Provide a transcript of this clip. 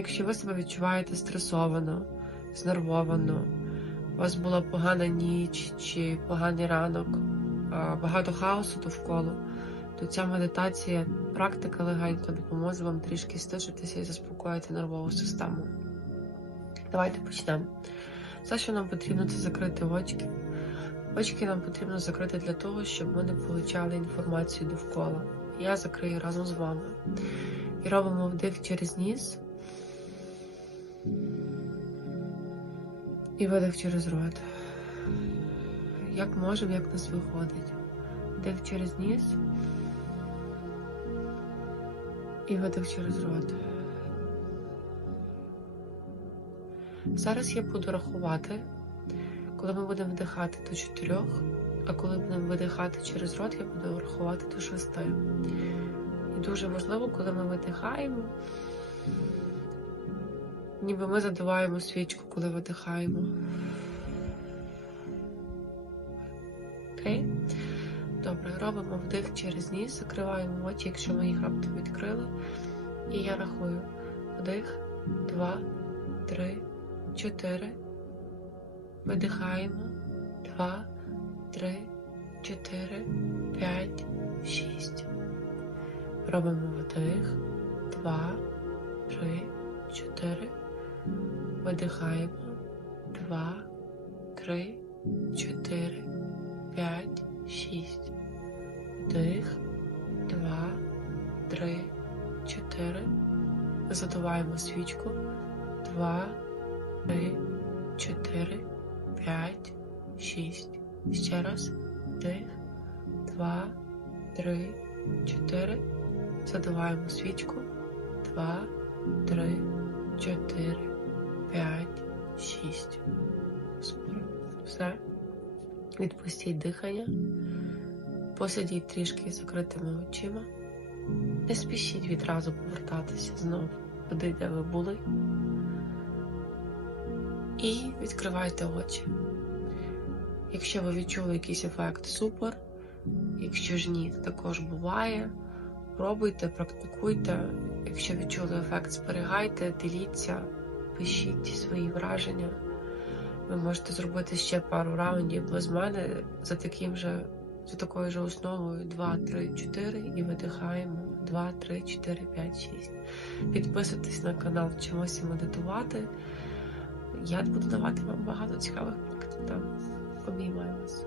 Якщо ви себе відчуваєте стресовано, знервовано, у вас була погана ніч чи поганий ранок, багато хаосу довкола, то ця медитація, практика легенька допоможе вам трішки стишитися і заспокоїти нервову систему. Давайте почнемо. Все, що нам потрібно, це закрити очки. Очки нам потрібно закрити для того, щоб ми не получали інформацію довкола. Я закрию разом з вами. І робимо вдих через ніс. І видих через рот. Як можемо, як нас виходить. Вдих через ніс. І видих через рот. Зараз я буду рахувати, коли ми будемо вдихати до чотирьох, а коли будемо видихати через рот, я буду рахувати до шести. І дуже важливо, коли ми видихаємо, ніби ми задуваємо свічку, коли видихаємо. Окей? Добре, робимо вдих через ніс, закриваємо очі, якщо ми їх раптом відкрили. І я рахую. Вдих, два, три, чотири. Видихаємо. Два, три, чотири, п'ять, шість. Робимо вдих. Два, три, чотири. Видихаємо. Два, три, чотири, п'ять, шість. Вдих. Два, три, чотири. Задуваємо свічку. Два, три, чотири, п'ять, шість. Ще раз. Вдих. Два, три, чотири. Задуваємо свічку. Все. Відпустіть дихання. Посидіть трішки з закритими очима. Не спішіть відразу повертатися знову туди, де ви були. І відкривайте очі. Якщо ви відчули якийсь ефект, супер. Якщо ж ні, то також буває. Пробуйте, практикуйте. Якщо відчули ефект, зберігайте, діліться, пишіть свої враження. Ви можете зробити ще пару раундів без мене за таким же, за такою же основою 2, 3, 4 і видихаємо 2, 3, 4, 5, 6. Підписуйтесь на канал Вчимося медитувати. Я буду давати вам багато цікавих практик там. Обіймаю вас.